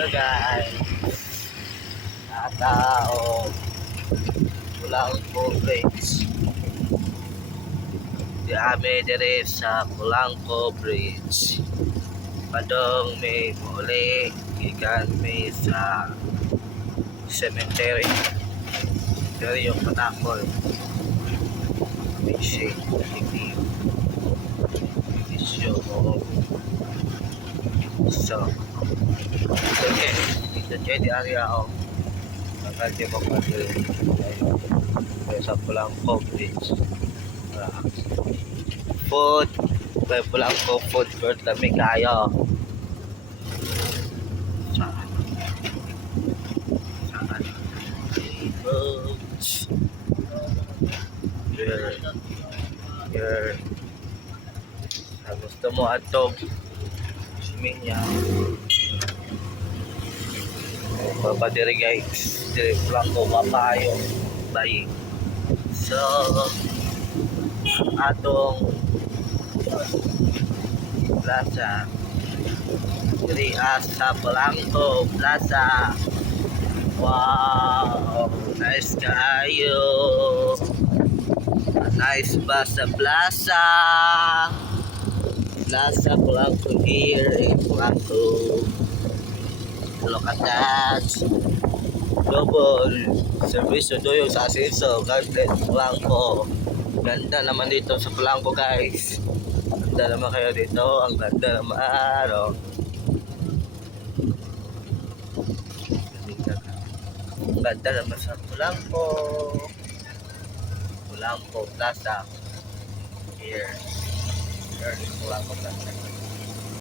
Ito guys, natao Polanco Bridge. Di ame dire sa Polanco Bridge. Padong may muli ikan may sa cemetery. Pero yung patakol fishing hindi isyo so okay ito di area ako nakadya ko pa sa Polanco Bridge food may Polanco food court kami kayo here gusto mo ato minya papadiri guys dire Polanco mapayo bayi so atong plaza diri sa Polanco Plaza. Wow, nice kayo. Nice ba sa plaza? Plaza Polanco here in Polanco. Look at that. Double service doyo sa Asenso, Garden Polanco. Ganda naman dito sa Polanco guys. Ganda naman kayo dito. Ang ganda naman. Oh. Ganda naman sa Polanco Plaza here in Polanco Plaza.